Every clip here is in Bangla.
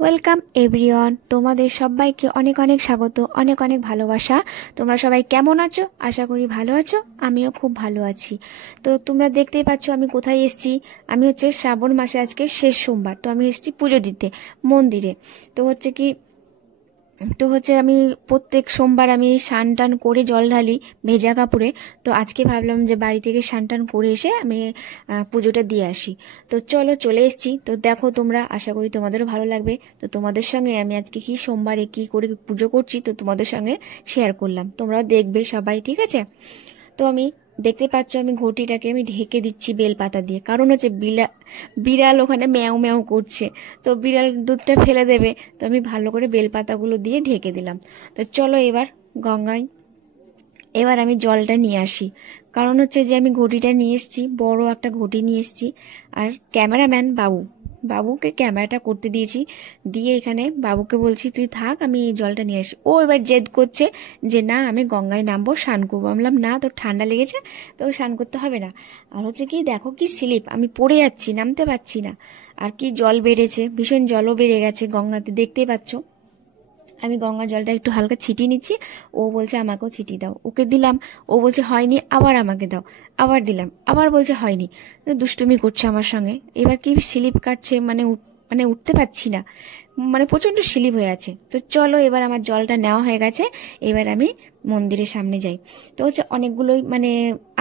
ওয়েলকাম এভরিওয়ান, তোমাদের সবাইকে অনেক অনেক স্বাগত, অনেক অনেক ভালোবাসা। তোমরা সবাই কেমন আছো? আশা করি ভালো আছো। আমিও খুব ভালো আছি। তো তোমরা দেখতেই পাচ্ছ আমি কোথায় এসেছি। আমি হচ্ছে শ্রাবণ মাসে আজকে শেষ সোমবার, তো আমি এসেছি পুজো দিতে মন্দিরে। তো হচ্ছে আমি প্রত্যেক সোমবার আমি স্নান টান করে জল ঢালি ভেজা কাপড়ে। তো আজকে ভাবলাম যে বাড়ি থেকে স্নান টান করে এসে আমি পুজোটা দিয়ে আসি। তো চলো চলে এসেছি। তো দেখো তোমরা, আশা করি তোমাদেরও ভালো লাগবে। তো তোমাদের সঙ্গে আমি আজকে কি সোমবারে কি করে পুজো করছি তো তোমাদের সঙ্গে শেয়ার করলাম, তোমরাও দেখবে সবাই, ঠিক আছে? তো আমি দেখতে পাচ্ছ আমি ঘটিটাকে আমি ঢেকে দিচ্ছি বেলপাতা দিয়ে, কারণ হচ্ছে বিড়াল ওখানে ম্যাও ম্যাও করছে। তো বিড়াল দুধটা ফেলে দেবে, তো আমি ভালো করে বেলপাতাগুলো দিয়ে ঢেকে দিলাম। তো চলো এবার গঙ্গায় এবার আমি জলটা নিয়ে আসি। কারণ হচ্ছে যে আমি ঘটিটা নিয়ে এসেছি, বড় একটা ঘটি নিয়ে এসেছি। আর ক্যামেরাম্যান বাবুকে ক্যামেরাটা করতে দিয়েছি, দিয়ে এখানে বাবুকে বলছি তুই থাক, আমি এই জলটা নিয়ে আসি। ও এবার জেদ করছে যে না আমি গঙ্গায় নামবো, স্নান করবো। আমি বললাম না, তোর ঠান্ডা লেগেছে, তোর স্নান করতে হবে না। আর হচ্ছে কি দেখো কি স্লিপ, আমি পড়ে যাচ্ছি, নামতে পারছি না। আর কি জল বেড়েছে, ভীষণ জলও বেড়ে গেছে গঙ্গাতে, দেখতেই পাচ্ছ। আমি গঙ্গা জলটা একটু হালকা ছিটিয়ে নিচ্ছি। ও বলছে আমাকেও ছিটিয়ে দাও, ওকে দিলাম। ও বলছে হয়নি, আবার আমাকে দাও। আবার দিলাম, আবার বলছে হয়নি। তো দুষ্টুমি করছে আমার সঙ্গে। এবার কি স্লিপ কাটছে, মানে উঠতে পারছি না, মানে প্রচন্ড স্লিপ হয়ে আছে। তো চলো এবার আমার জলটা নেওয়া হয়ে গেছে, এবার আমি মন্দিরের সামনে যাই। তো হচ্ছে অনেকগুলোই মানে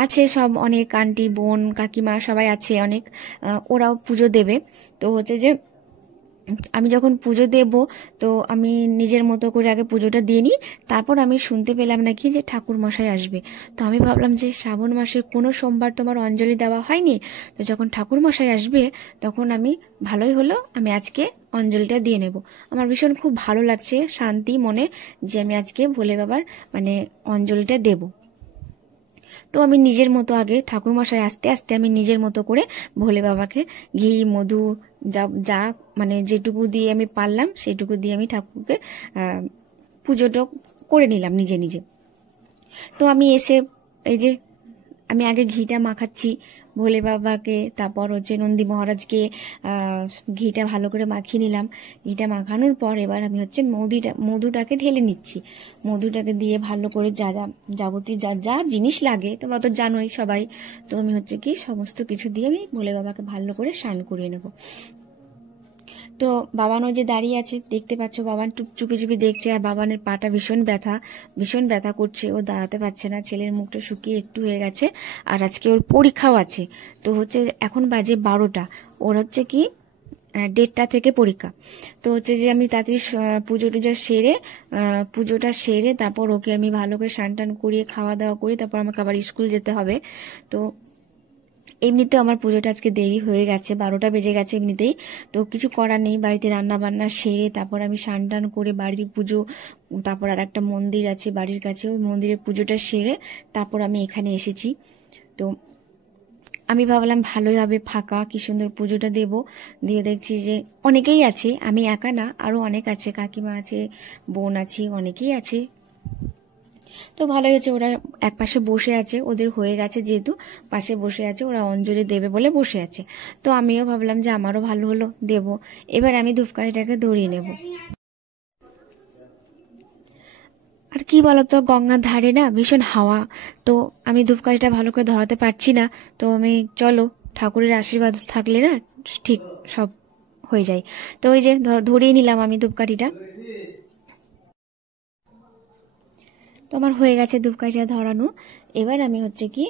আছে, সব অনেক আন্টি বোন কাকিমা সবাই আছে অনেক, ওরাও পুজো দেবে। তো হচ্ছে যে আমি যখন পুজো দেব, তো আমি নিজের মতো করে আগে পুজোটা দিয়ে নিই। তারপর আমি শুনতে পেলাম নাকি যে ঠাকুর মশাই আসবে। তো আমি ভাবলাম যে শ্রাবণ মাসের কোনো সোমবার তোমার অঞ্জলি দেওয়া হয়নি, তো যখন ঠাকুর মশাই আসবে তখন আমি ভালোই হলো আমি আজকে অঞ্জলিটা দিয়ে নেব। আমার ভীষণ খুব ভালো লাগছে, শান্তি মনে, যে আমি আজকে ভোলে বাবার মানে অঞ্জলিটা দেব। তো আমি নিজের মতো আগে ঠাকুরমশাই আস্তে আস্তে আমি নিজের মতো করে ভোলে বাবাকে ঘি মধু যা যা মানে যেটুকু দিয়ে আমি পারলাম সেটুকু দিয়ে আমি ঠাকুরকে পুজোটা করে নিলাম নিজে নিজে। তো আমি এসে এই যে আমি আগে ঘিটা মাখাচ্ছি ভোলে বাবাকে, তারপর হচ্ছে নন্দী মহারাজকে ঘিটা ভালো করে মাখিয়ে নিলাম। ঘিটা মাখানোর পর এবার আমি হচ্ছে মধুটাকে ঢেলে নিচ্ছি। মধুটাকে দিয়ে ভালো করে যা যা যাবতীয় যা যা জিনিস লাগে তোমরা তো জানোই সবাই। তো আমি হচ্ছে কি সমস্ত কিছু দিয়ে আমি ভোলে বাবাকে ভালো করে স্নান করিয়ে নেব। তো বাবানও যে দাঁড়িয়ে আছে দেখতে পাচ্ছ, বাবান চুপি চুপি দেখছে। আর বাবানের পাটা ভীষণ ব্যথা করছে, ও দাঁড়াতে পারছে না। ছেলের মুখটা শুকিয়ে একটু হয়ে গেছে, আর আজকে ওর পরীক্ষাও আছে। তো হচ্ছে এখন বাজে 12টা, ওর হচ্ছে কি 1:30 থেকে পরীক্ষা। তো হচ্ছে যে আমি তাড়াতাড়ি পুজোটা সেরে তারপর ওকে আমি ভালো করে স্নান টান করিয়ে খাওয়া দাওয়া করি, তারপর আমাকে আবার স্কুল যেতে হবে। তো এমনিতে আমার পুজোটা আজকে দেরি হয়ে গেছে, 12টা বেজে গেছে এমনিতেই। তো কিছু করার নেই, বাড়িতে রান্না বান্না সেরে তারপর আমি স্নান টান করে বাড়ির পুজো, তারপর আর একটা মন্দির আছে বাড়ির কাছে, ওই মন্দিরের পুজোটা সেরে তারপর আমি এখানে এসেছি। তো আমি ভাবলাম ভালোই হবে, ফাঁকা কি সুন্দর পুজোটা দেব। দিয়ে দেখছি যে অনেকেই আছে, আমি একা না, আরো অনেক আছে, কাকিমা আছে, বোন আছে, অনেকেই আছে। তো ভালোই হয়েছে, ওরা এক পাশে বসে আছে, ওদের হয়ে গেছে যেহেতু পাশে বসে আছে, ওরা অঞ্জলি দেবে বলে বসে আছে। তো আমিও ভাবলাম যে আমারও ভালো হলো, দেব। এবার আমি ধূপকাঠিটাকে ধরিয়ে নেব। আর কি বলতো, গঙ্গার ধারে না ভীষণ হাওয়া, তো আমি ধূপকাঠিটা ভালো করে ধরাতে পারছি না। তো আমি চলো, ঠাকুরের আশীর্বাদ থাকলে না ঠিক সব হয়ে যায়। তো ওই যে ধরিয়ে নিলাম আমি ধূপকাঠিটা। তো আমার হয়ে গেছে ধূপকাঠিটা ধরানো। এবার আমি হচ্ছে কি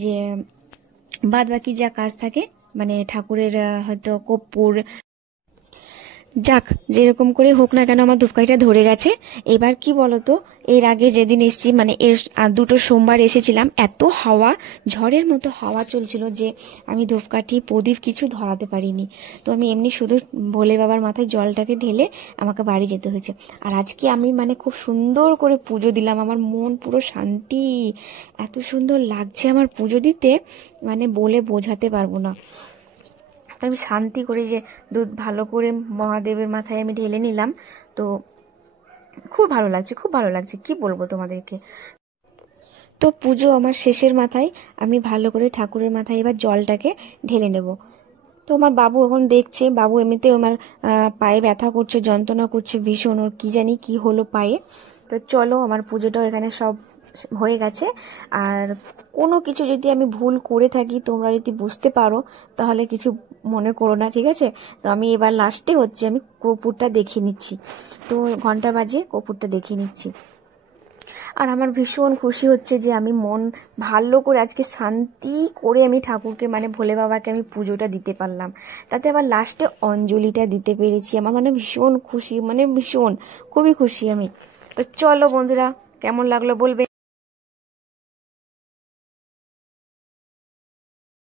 যে বাদ বাকি যা কাজ থাকে, মানে ঠাকুরের হয়তো কর্পূর, যাক যেরকম করে হোক না কেন আমার ধূপকাঠিটা ধরে গেছে। এবার কি বলতো, এর আগে যেদিন এসেছি মানে এর দুটো সোমবার এসেছিলাম, এত হাওয়া, ঝড়ের মতো হাওয়া চলছিল যে আমি ধূপকাঠি প্রদীপ কিছু ধরাতে পারিনি। তো আমি এমনি শুধু ভোলে বাবার মাথায় জলটাকে ঢেলে আমাকে বাড়ি যেতে হয়েছে। আর আজকে আমি মানে খুব সুন্দর করে পুজো দিলাম, আমার মন পুরো শান্তি, এত সুন্দর লাগছে আমার পুজো দিতে, মানে বলে বোঝাতে পারবো না। তো আমি শান্তি করে যে দুধ ভালো করে মহাদেবের মাথায় আমি ঢেলে নিলাম। তো খুব ভালো লাগছে, খুব ভালো লাগছে, কি বলবো তোমাদেরকে। তো পুজো আমার শেষের মাথায় আমি ভালো করে ঠাকুরের মাথায় এবার জলটাকে ঢেলে নেব। তো আমার বাবু এখন দেখছে, বাবু এমনিতেও আমার পায়ে ব্যথা করছে, যন্ত্রণা করছে ভীষণ, ওর কী জানি কি হলো পায়ে। তো চলো, আমার পুজোটাও এখানে সব হয়ে গেছে। আর কোনো কিছু যদি আমি ভুল করে থাকি, তোমরা যদি বুঝতে পারো তাহলে কিছু মনে করো না, ঠিক আছে? তো আমি এবার লাস্টে হচ্ছে আমি কর্পূরটা দেখিয়ে নিচ্ছি। তো ঘন্টা বাজে, কর্পূরটা দেখিয়ে নিচ্ছি। আর আমার ভীষণ খুশি হচ্ছে যে আমি মন ভালো করে আজকে শান্তি করে আমি ঠাকুরকে মানে ভোলে বাবাকে আমি পুজোটা দিতে পারলাম। তাতে আবার লাস্টে অঞ্জলিটা দিতে পেরেছি, আমার মানে ভীষণ খুশি, মানে ভীষণ খুবই খুশি আমি। তো চলো বন্ধুরা, কেমন লাগলো বলবে।